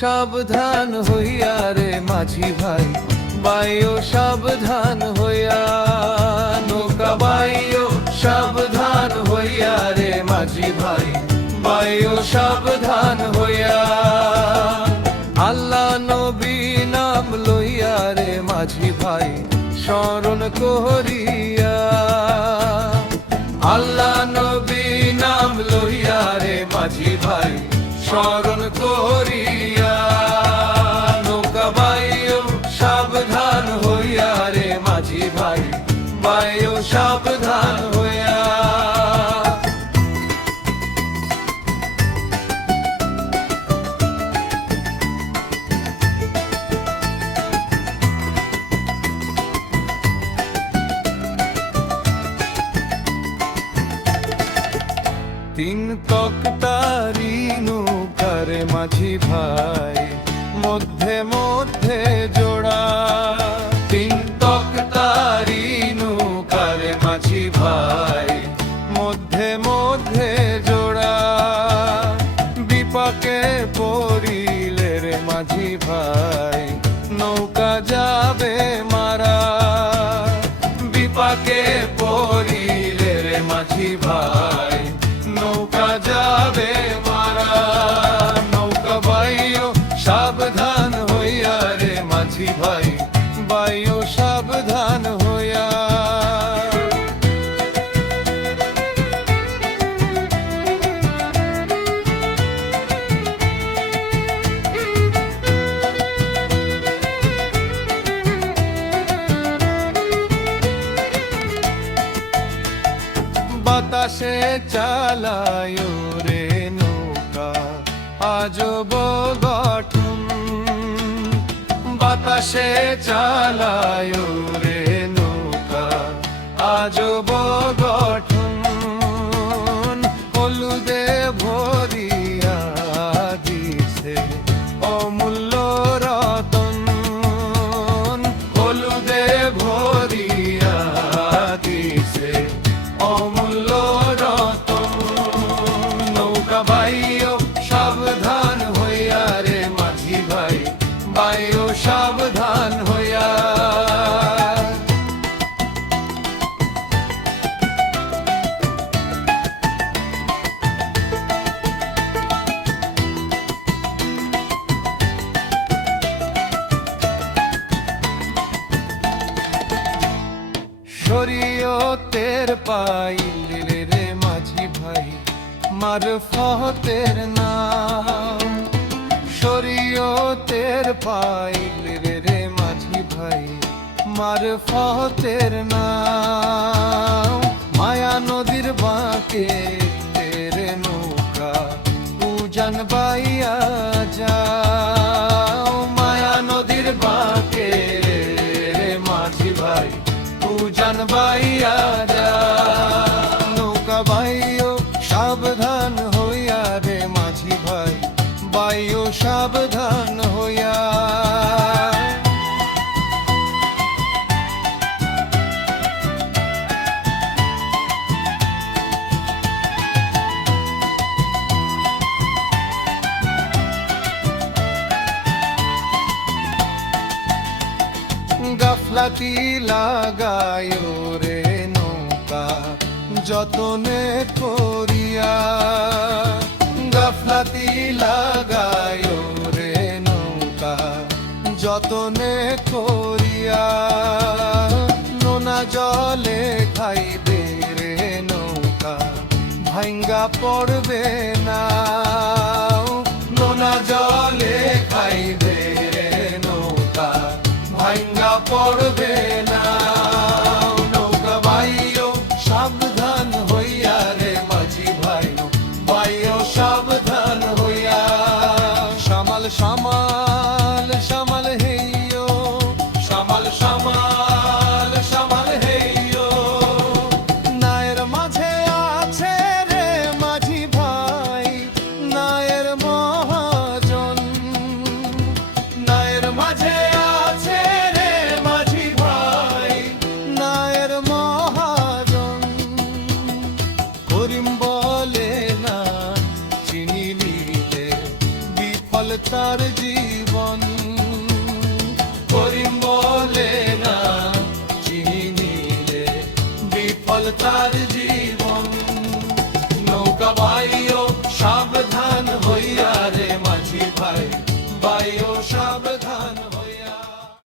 সাবধান হইয়া রে মাঝি ভাই, বাইও সাবধান হইয়া। নৌকা বাইও সাবধান হইয়া রে মাঝি ভাই, বাইও সাবধান হইয়া। আল্লাহ নবী নাম লইয়া রে মাঝি ভাই, স্মরণ করিয়া। আল্লাহ নবী নাম লইয়া রে মাঝি ভাই, স্মরণ করিয়া। নৌকা বাইও সাবধান হইয়া রে মাঝি ভাই, বাইও সাবধান হইয়া। তিন তক্তারি নৌকার মাঝি ভাই, মধ্যে মধ্যে জোড়া। তিন তক্তারি নৌকার মাঝি ভাই, মধ্যে মধ্যে জোড়া। বিপাকে পড়িলে রে মাঝি ভাই, নৌকা যাবে মারা। বিপাকে পড়িলে রে মাঝি ভাই, নৌকা যাবে মারা। নৌকা বাইও সাবধান হইয়া রে মাঝি ভাই, বাইও সাবধান হইয়া। বাতাসে চালায় রে নৌকা আজব গঠন। বাতাসে চালায় রে নৌকা আজব গঠন। হলুদে ভরিয়া দিছে অমূল্য রতন। হলুদে ভরিয়া দিছে অমূল্য রতন। নৌকা বাইও সাবধান হইয়া রে মাঝি ভাই, বাইও সাবধান হইয়া। শরীয়তের পাইল রে মাঝি ভাই, মারফতের নাম। শরীয়তের পাইল রে মাঝি ভাই, মারফতের নাম। মায়া নদীর বাঁকে তেরে নৌকা উজান বাইয়া যাও। মায়া নদীর বাঁকে রে মাঝি ভাই, উজান বাইয়া যাও। নৌকা বাইও সাবধান হইয়া রে মাঝি ভাই, বাইও সাবধান হইয়া। গাফলাতি লাগায় রে নৌকা যতনে করিয়া। গাফলাতি লাগায় রে নৌকা যতনে করিয়া। নোনা জলে খাইবে রে নৌকা, ভাঙ্গা পড়বে না। নোনা জলে খাইবে রে নৌকা, ভাঙ্গা পড়বে না। নৌকা বাইও সাবধান হইয়া রে মাঝি ভাই, বাইও সাবধান হইয়া। সামাল সামাল সামাল হেইও, সামাল সামাল সামাল হেইও। নায়ের মাঝে আছে রে মাঝি ভাই, নায়ের মহাজন। নায়ের মাঝে আছে রে মাঝি ভাই, তার জীবন। করিম বলে না চিনি নিলে বিফল তার জীবন। নৌকা বাইও